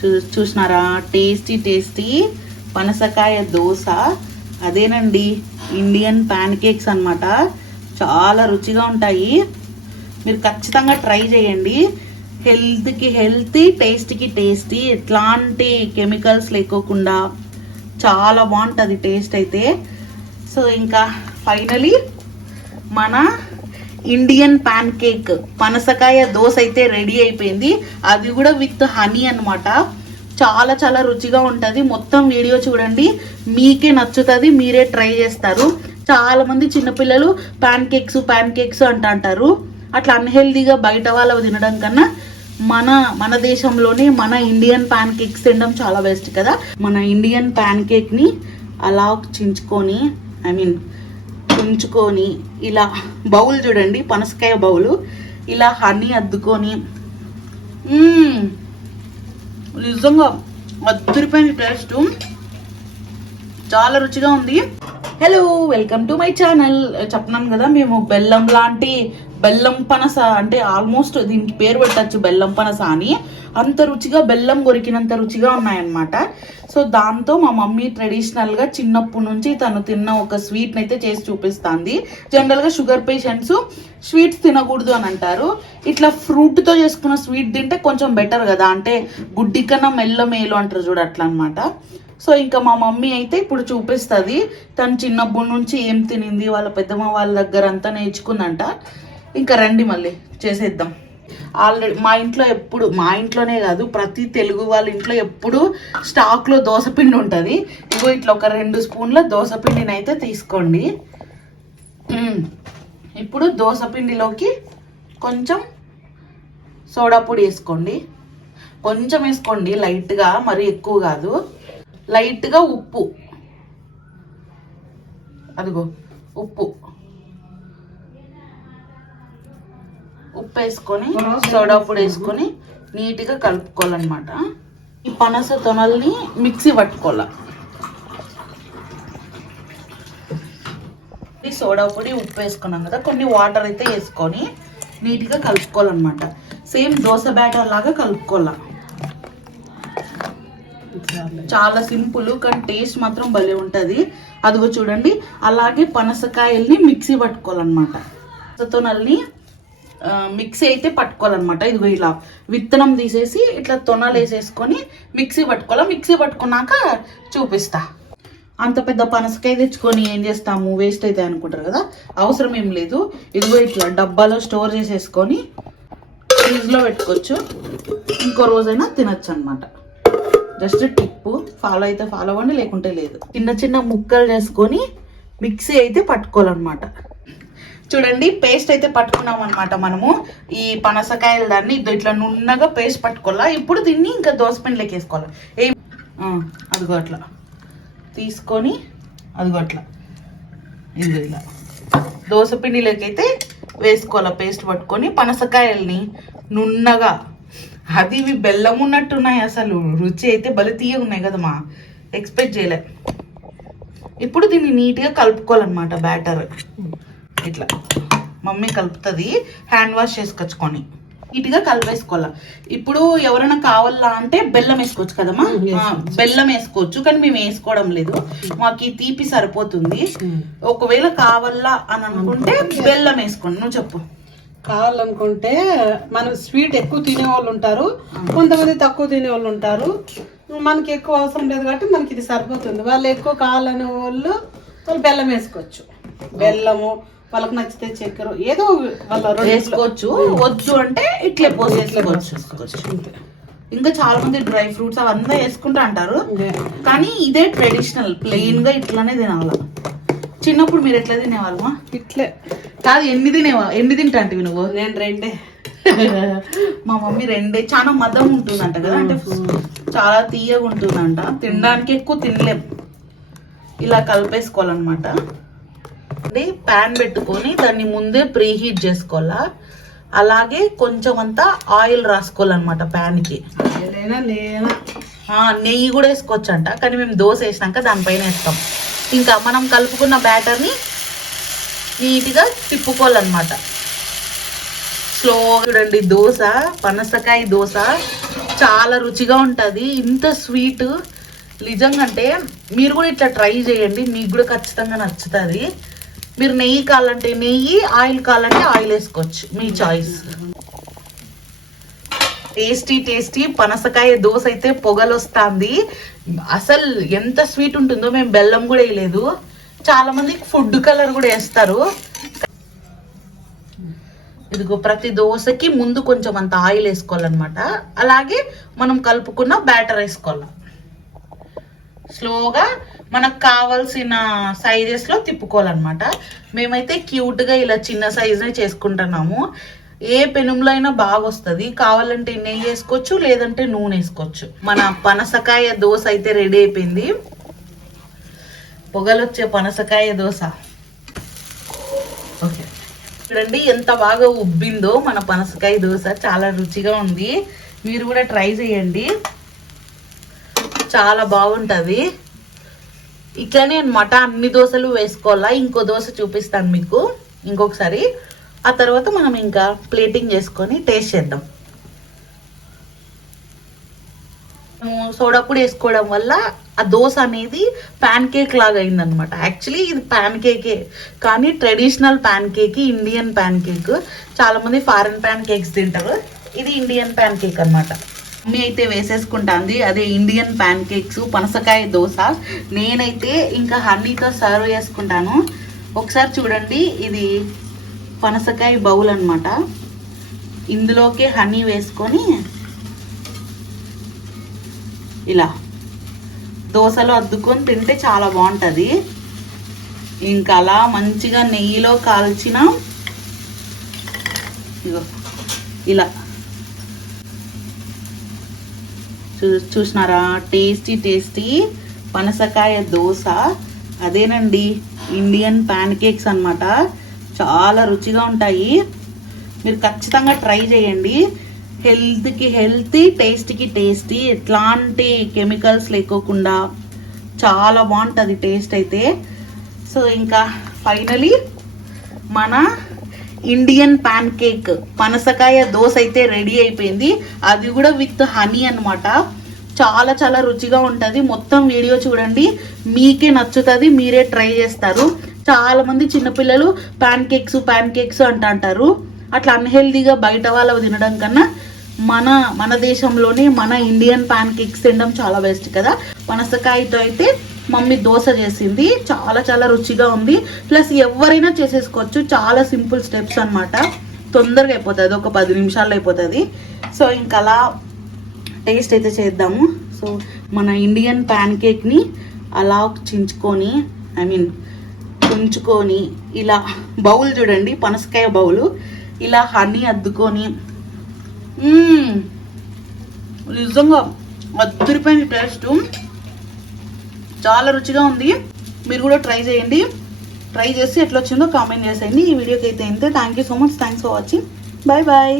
చూసినారా, tasty tasty పనసకాయ దోశ. అదేనండి ఇండియన్ ప్యాన్ కేక్స్ అన్నమాట. చాలా రుచిగా ఉంటాయి, మీరు ఖచ్చితంగా ట్రై చేయండి. హెల్త్కి హెల్తీ, టేస్ట్కి టేస్టీ, ఎట్లాంటి కెమికల్స్ లేకోకుండా చాలా బాగుంటుంది టేస్ట్ అయితే. సో ఇంకా ఫైనలీ మన ఇండియన్ ప్యాన్ కేక్ పనసకాయ దోశ అయితే రెడీ అయిపోయింది. అది కూడా విత్ హనీ అన్నమాట. చాలా చాలా రుచిగా ఉంటుంది. మొత్తం వీడియో చూడండి, మీకే నచ్చుతుంది, మీరే ట్రై చేస్తారు. చాలా మంది చిన్నపిల్లలు ప్యాన్ కేక్స్ అంటారు. అట్లా అన్హెల్దీగా బయట వాళ్ళు తినడం కన్నా మన దేశంలోనే మన ఇండియన్ ప్యాన్ కేక్స్ తినడం చాలా బెస్ట్ కదా. మన ఇండియన్ ప్యాన్ కేక్ని అలా చించుకొని ఉంచుకొని ఇలా బౌల్ చూడండి, పనసకాయ బౌలు, ఇలా హనీ అద్దుకొని నిజంగా అద్దరిపోయిన టేస్ట్, చాలా రుచిగా ఉంది. Hello, welcome to my channel. చెప్తున్నాను కదా, మేము బెల్లం పనస అంటే ఆల్మోస్ట్ దీనికి పేరు పెట్టచ్చు బెల్లం పనస అని. అంత రుచిగా, బెల్లం కొరికినంత రుచిగా ఉన్నాయన్నమాట. సో దాంతో మా మమ్మీ ట్రెడిషనల్గా చిన్నప్పటి నుంచి తను తిన్న ఒక స్వీట్ని అయితే చేసి చూపిస్తుంది. జనరల్గా షుగర్ పేషెంట్స్ స్వీట్స్ తినకూడదు అని అంటారు. ఇట్లా ఫ్రూట్తో చేసుకున్న స్వీట్ తింటే కొంచెం బెటర్ కదా, అంటే గుడ్డి కన్నా మేలు అంటారు చూడు, అట్లా అనమాట. సో ఇంకా మా మమ్మీ అయితే ఇప్పుడు చూపిస్తుంది తను చిన్నప్పటి నుంచి ఏం తినింది, వాళ్ళ పెద్దమ్మ వాళ్ళ దగ్గర అంతా నేర్చుకుందంట. ఇంకా రండి మళ్ళీ చేసేద్దాం. ఆల్రెడీ మా ఇంట్లోనే కాదు, ప్రతి తెలుగు వాళ్ళ ఇంట్లో ఎప్పుడు స్టాక్లో దోసపిండి ఉంటుంది. ఇగో ఇట్లా ఒక 2 స్పూన్ల దోసపిండిని అయితే తీసుకోండి. ఇప్పుడు దోసపిండిలోకి కొంచెం సోడా పొడి వేసుకోండి. కొంచెం వేసుకోండి, లైట్గా, మరీ ఎక్కువ కాదు. లైట్గా ఉప్పు, అదిగో ఉప్పు వేసుకొని సోడా పొడి వేసుకొని నీట్గా కలుపుకోవాలన్నమాట. ఈ పనస తొనల్ని మిక్సీ పట్టుకోవాలి. ఈ సోడా పొడి, ఉప్పు వేసుకున్నాం కదా, కొన్ని వాటర్ అయితే వేసుకొని నీట్గా కలుపుకోవాలన్నమాట. సేమ్ దోశ బ్యాటర్ లాగా కలుపుకోవాలి. చాలా సింపుల్, కానీ టేస్ట్ మాత్రం భలే ఉంటుంది. అదిగో చూడండి, అలాగే పనసకాయల్ని మిక్సీ పట్టుకోవాలన్నమాట. తొనల్ని మిక్సీ అయితే పట్టుకోవాలన్నమాట. ఇదిగో ఇలా విత్తనం తీసేసి ఇట్లా తొనలు వేసేసుకొని మిక్సీ పట్టుకోవాలి. మిక్సీ పట్టుకున్నాక చూపిస్తా. అంత పెద్ద పనసకాయ తెచ్చుకొని ఏం చేస్తాము, వేస్ట్ అయితే అనుకుంటారు కదా, అవసరం ఏం లేదు. ఇదిగో ఇట్లా డబ్బాలో స్టోర్ చేసేసుకొని ఫ్రిడ్జ్లో పెట్టుకోవచ్చు, ఇంకో రోజైనా తినచ్చు అనమాట. జస్ట్ టిప్పు, ఫాలో అయితే ఫాలో అవ్వండి, లేకుంటే లేదు. చిన్న చిన్న ముక్కలు చేసుకొని మిక్సీ అయితే పట్టుకోవాలన్నమాట. చూడండి, పేస్ట్ అయితే పట్టుకున్నాం అనమాట మనము. ఈ పనసకాయలు దాన్ని ఇట్లా నున్నగా పేస్ట్ పట్టుకోవాలా. ఇప్పుడు దీన్ని ఇంకా దోసపిండిలోకి వేసుకోవాలి. అదిగో అట్లా తీసుకొని, అదిగో అట్లా ఇది ఇలా దోసపిండిలోకి అయితే వేసుకోవాలా. పేస్ట్ పట్టుకొని పనసకాయల్ని నున్నగా, అది ఇవి బెల్లం ఉన్నట్టున్నాయి, అసలు రుచి అయితే భలే తీయగా ఉన్నాయి కదమ్మా, ఎక్స్పెక్ట్ చేయలే. ఇప్పుడు దీన్ని నీట్గా కలుపుకోవాలన్నమాట. బ్యాటర్ ఇట్లా మమ్మీ కలుపుతుంది, హ్యాండ్ వాష్ చేసుకొచ్చుకొని నీట్గా కలిపేసుకోవాలి. ఇప్పుడు ఎవరైనా కావాలా అంటే బెల్లం వేసుకోవచ్చు కదమ్మా, బెల్లం వేసుకోవచ్చు, కానీ మేము వేసుకోవడం లేదు, మాకు ఈ తీపి సరిపోతుంది. ఒకవేళ కావాలా అని అనుకుంటే బెల్లం వేసుకోండి. నువ్వు చెప్పు. కావాలనుకుంటే మనం స్వీట్ ఎక్కువ తినే వాళ్ళు ఉంటారు, కొంతమంది తక్కువ తినే వాళ్ళు ఉంటారు. మనకి ఎక్కువ అవసరం లేదు కాబట్టి మనకి ఇది సరిపోతుంది. వాళ్ళు ఎక్కువ కావాలనే వాళ్ళు బెల్లం వేసుకోవచ్చు. బెల్లము వాళ్ళకి నచ్చితే చక్కెర ఏదో వాళ్ళు వేసుకోవచ్చు. వద్దు అంటే ఇట్లే పోసేసుకోవచ్చు. ఇంకా చాలా మంది డ్రై ఫ్రూట్స్ అవంతా వేసుకుంటా అంటారు, కానీ ఇదే ట్రెడిషనల్, ప్లెయిన్ గా ఇట్లానే తినాలి. చిన్నప్పుడు మీరు ఎట్లా తినేవాళ్ళమా? ఇట్లే కాదు, ఎన్ని తింటా అంటే నువ్వు? నేను 2. మా మమ్మీ 2. చాలా మదం ఉంటుందంట కదా, అంటే చాలా తీయగా ఉంటుందంట, తినడానికి ఎక్కువ తినలేం. ఇలా కలిపేసుకోవాలన్నమాట. ప్యాన్ పెట్టుకొని దాన్ని ముందే ప్రీ హీట్ చేసుకోవాలా. అలాగే కొంచెం అంతా ఆయిల్ రాసుకోవాలన్నమాట ప్యాన్కి. నెయ్యి కూడా వేసుకోవచ్చు అంట, కానీ మేము దోశ వేసినాక దానిపైన వేస్తాం. ఇంకా మనం కలుపుకున్న బ్యాటర్ని నీట్గా తిప్పుకోవాలన్నమాట. స్లో చూడండి, దోశ, పనసకాయ దోశ చాలా రుచిగా ఉంటుంది. ఇంత స్వీట్ నిజంగా అంటే మీరు కూడా ఇట్లా ట్రై చేయండి, మీకు కూడా ఖచ్చితంగా నచ్చుతుంది. మీరు నెయ్యి కావాలంటే నెయ్యి, ఆయిల్ కావాలంటే ఆయిల్ వేసుకోవచ్చు, మీ చాయిస్. టేస్టీ టేస్టీ పనసకాయ దోశ అయితే పొగలు వస్తుంది. అసలు ఎంత స్వీట్ ఉంటుందో, మేము బెల్లం కూడా వేయలేదు. చాలా మంది ఫుడ్ కలర్ కూడా వేస్తారు. ఇదిగో ప్రతి దోశకి ముందు కొంచెం అంత ఆయిల్ వేసుకోవాలన్నమాట. అలాగే మనం కలుపుకున్న బ్యాటర్ వేసుకోవాలి. స్లోగా మనకు కావాల్సిన సైజెస్ లో తిప్పుకోవాలన్నమాట. మేమైతే క్యూట్ గా ఇలా చిన్న సైజునే చేసుకుంటున్నాము. ఏ పెనుములో అయినా బాగా వస్తుంది. కావాలంటే నెయ్యి వేసుకోవచ్చు, లేదంటే నూనె వేసుకోవచ్చు. మన పనసకాయ దోశ అయితే రెడీ అయిపోయింది. పొగలొచ్చే పనసకాయ దోశ. ఓకే, చూడండి ఎంత బాగా ఉబ్బిందో మన పనసకాయ దోశ. చాలా రుచిగా ఉంది. మీరు కూడా ట్రై చేయండి, చాలా బాగుంటుంది. ఇట్లనే అనమాట అన్ని దోశలు వేసుకోవాలా. ఇంకో దోశ చూపిస్తాను మీకు ఇంకొకసారి. ఆ తర్వాత మనం ఇంకా ప్లేటింగ్ చేసుకొని టేస్ట్ చేద్దాం. సోడా పొడి వేసుకోవడం వల్ల ఆ దోశ అనేది ప్యాన్ కేక్ లాగా అయిందనమాట. యాక్చువల్లీ ఇది ప్యాన్ కేకే, కానీ traditional pan cake, Indian pan cake. చాలా మంది ఫారెన్ ప్యాన్ కేక్స్ తింటారు, ఇది ఇండియన్ ప్యాన్ కేక్ అనమాట. మమ్మీ అయితే వేసేసుకుంటుంది అదే ఇండియన్ ప్యాన్ కేక్స్, పనసకాయ దోశ. నేనైతే ఇంకా హనీతో సర్వ్ చేసుకుంటాను. ఒకసారి చూడండి, ఇది పనసకాయ బౌల్ అనమాట. ఇందులోకి హనీ వేసుకొని ఇలా దోశలో అద్దుకొని తింటే చాలా బాగుంటుంది. ఇంకా అలా మంచిగా నెయ్యిలో కాల్చిన ఇలా చూసినారా, టేస్టీ టేస్టీ పనసకాయ దోశ. అదేనండి ఇండియన్ ప్యాన్ కేక్స్ అన్నమాట. చాలా రుచిగా ఉంటాయి. మీరు ఖచ్చితంగా ట్రై చేయండి. హెల్త్కి హెల్తీ, టేస్ట్కి టేస్టీ, ఎట్లాంటి కెమికల్స్ లేకోకుండా చాలా బాగుంటుంది టేస్ట్ అయితే. సో ఇంకా ఫైనలీ మన ఇండియన్ ప్యాన్ కేక్ పనసకాయ దోశ అయితే రెడీ అయిపోయింది. అది కూడా విత్ హనీ అన్నమాట. చాలా చాలా రుచిగా ఉంటుంది. మొత్తం వీడియో చూడండి, మీకే నచ్చుతుంది, మీరే ట్రై చేస్తారు. చాలా మంది చిన్నపిల్లలు ప్యాన్ కేక్స్ అంటారు. అట్లా అన్హెల్దీగా బయట వాళ్ళు తినడం కన్నా మన దేశంలోనే మన ఇండియన్ ప్యాన్ కేక్స్ తినడం చాలా బెస్ట్ కదా. పనసకాయతో అయితే మమ్మీ దోశ చేసింది, చాలా చాలా రుచిగా ఉంది. ప్లస్ ఎవరైనా చేసేసుకోవచ్చు, చాలా సింపుల్ స్టెప్స్ అన్నమాట. తొందరగా అయిపోతుంది, ఒక 10 నిమిషాల్లో అయిపోతుంది. సో ఇంకా అలా టేస్ట్ అయితే చేద్దాము. సో మన ఇండియన్ ప్యాన్ కేక్ని అలా చించుకొని ఉంచుకొని ఇలా బౌల్ చూడండి, పనసకాయ బౌలు, ఇలా హనీ అద్దుకొని నిజంగా అద్దరిపోయిన టేస్ట్, చాలా రుచిగా ఉంది. మీరు కూడా ట్రై చేయండి. ట్రై చేసి ఎట్లా వచ్చిందో కామెంట్ చేసేయండి. ఈ వీడియోకి అయితే అంతే. Thank you so much. Thanks for watching. Bye bye.